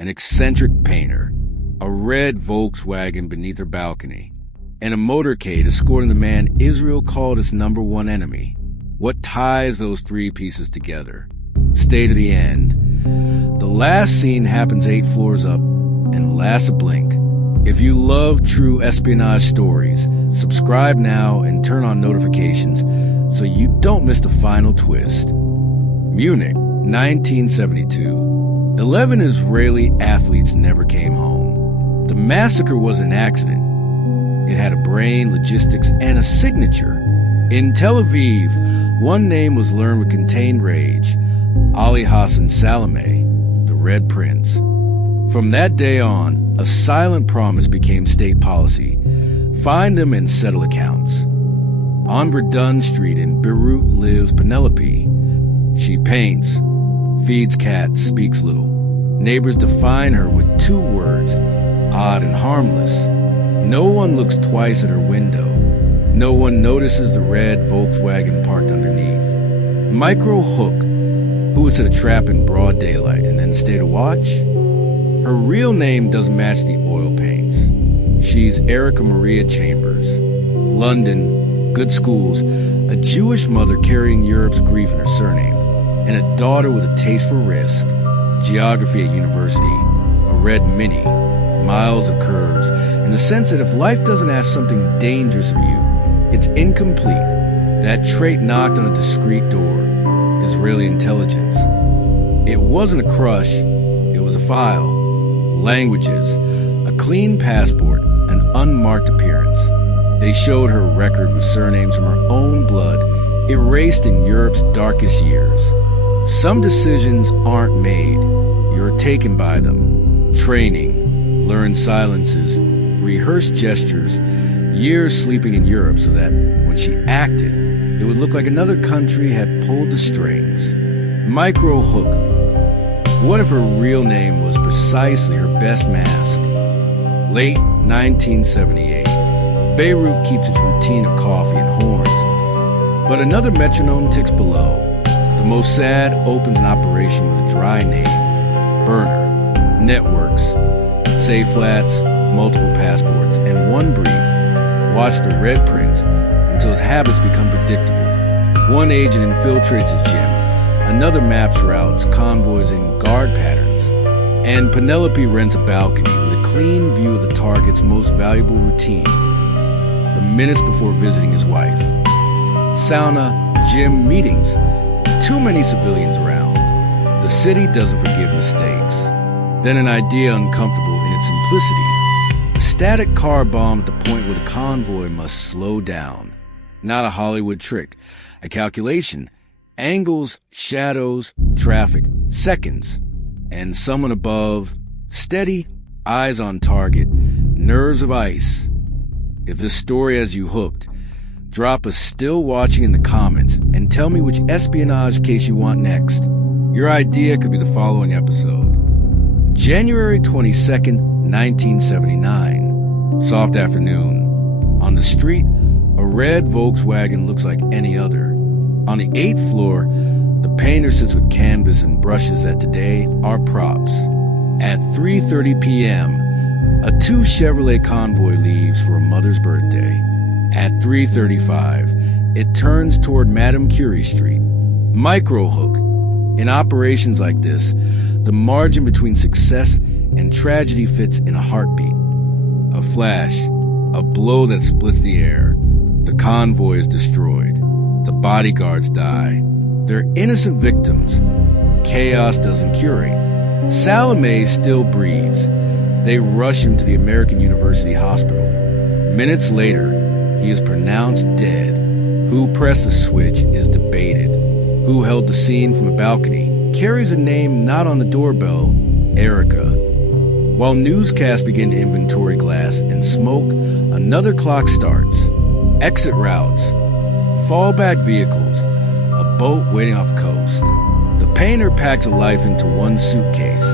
an eccentric painter, a red Volkswagen beneath her balcony, and a motorcade escorting the man Israel called its number one enemy. What ties those three pieces together? Stay to the end. The last scene happens 8 floors up and lasts a blink. If you love true espionage stories, subscribe now and turn on notifications so you don't miss the final twist. Munich, 1972. 11 Israeli athletes never came home. The massacre was an accident. It had a brain, logistics, and a signature. In Tel Aviv, one name was learned with contained rage: Ali Hassan Salameh, the Red Prince. From that day on, a silent promise became state policy: find them and settle accounts. On Verdun Street in Beirut lives Penelope. She paints, feeds cats, speaks little. Neighbors define her with 2 words: odd and harmless. No one looks twice at her window. No one notices the red Volkswagen parked underneath. Micro Hook, who would set a trap in broad daylight and then stay to watch? Her real name doesn't match the oil paints. She's Erika Maria Chambers. London, good schools, a Jewish mother carrying Europe's grief in her surname, and a daughter with a taste for risk. Geography at university, a red Mini, miles of curves, and the sense that if life doesn't ask something dangerous of you, it's incomplete. That trait knocked on a discreet door: Israeli intelligence. It wasn't a crush, it was a file. Languages, a clean passport, an unmarked appearance. They showed her record with surnames from her own blood, erased in Europe's darkest years. Some decisions aren't made, you're taken by them. Training, learned silences, rehearsed gestures, years sleeping in Europe so that when she acted, it would look like another country had pulled the strings. Micro Hook. What if her real name was precisely her best mask? Late 1978. Beirut keeps its routine of coffee and horns, but another metronome ticks below. The Mossad opens an operation with a dry name: burner, networks, safe flats, multiple passports, and one brief: watch the Red Prince until his habits become predictable. One agent infiltrates his gym, another maps routes, convoys, and guard patterns, and Penelope rents a balcony with a clean view of the target's most valuable routine: the minutes before visiting his wife. Sauna, gym, meetings. Too many civilians around. The city doesn't forgive mistakes. Then an idea uncomfortable in its simplicity: a static car bomb at the point where the convoy must slow down. Not a Hollywood trick, a calculation. Angles, shadows, traffic, seconds. And someone above, steady, eyes on target, nerves of ice. If this story has you hooked, drop a "still watching" in the comments and tell me which espionage case you want next. Your idea could be the following episode. January 22nd, 1979. Soft afternoon. On the street, a red Volkswagen looks like any other. On the 8th floor, the painter sits with canvas and brushes that today are props. At 3:30 p.m., a 2 Chevrolet convoy leaves for a mother's birthday. At 3:35, it turns toward Madame Curie Street. Micro Hook. In operations like this, the margin between success and tragedy fits in a heartbeat. A flash, a blow that splits the air. The convoy is destroyed. The bodyguards die. They're innocent victims. Chaos doesn't curate. Salameh still breathes. They rush him to the American University Hospital. Minutes later, he is pronounced dead. Who pressed the switch is debated. Who held the scene from a balcony carries a name not on the doorbell: Erika. While newscasts begin to inventory glass and smoke, another clock starts. Exit routes, fallback vehicles, a boat waiting off coast. The painter packs a life into one suitcase,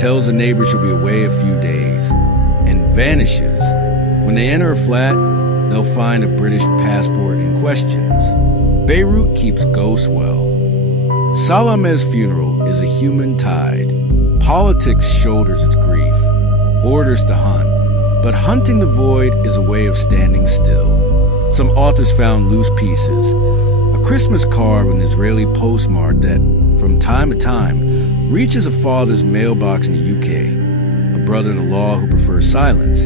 tells the neighbor she'll be away a few days, and vanishes. When they enter a flat, they'll find a British passport and questions. Beirut keeps ghosts well. Salameh's funeral is a human tide, Politics shoulders its grief, orders to hunt, but hunting the void is a way of standing still. Some authors found loose pieces, a Christmas card with an Israeli postmark that, from time to time, reaches a father's mailbox in the UK, a brother-in-law who prefers silence,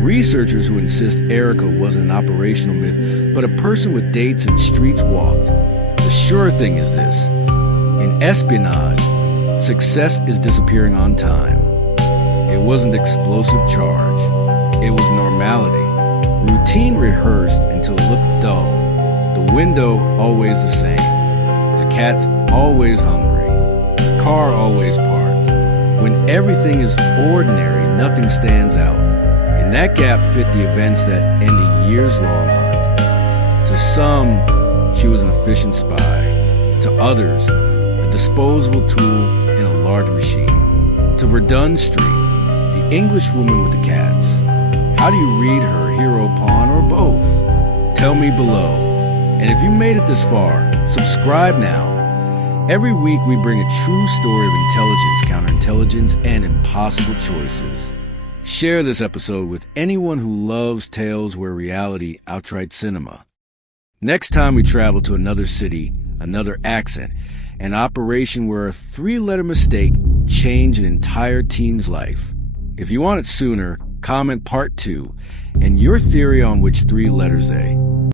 researchers who insist Erika wasn't an operational myth, but a person with dates and streets walked. The sure thing is this: in espionage, success is disappearing on time. It wasn't explosive charge. It was normality. Routine rehearsed until it looked dull. The window always the same. The cat's always hungry. The car always parked. When everything is ordinary, nothing stands out. And that gap fit the events that end a years-long hunt. To some, she was an efficient spy. To others, a disposable tool in a large machine. To Verdun Street, the English woman with the cats. How do you read her, hero, pawn, or both? Tell me below. And if you made it this far, subscribe now. Every week we bring a true story of intelligence, counterintelligence, and impossible choices. Share this episode with anyone who loves tales where reality outright cinema. Next time we travel to another city, another accent, an operation where a 3-letter mistake changed an entire teen's life. If you want it sooner, comment part 2 and your theory on which 3 letters they.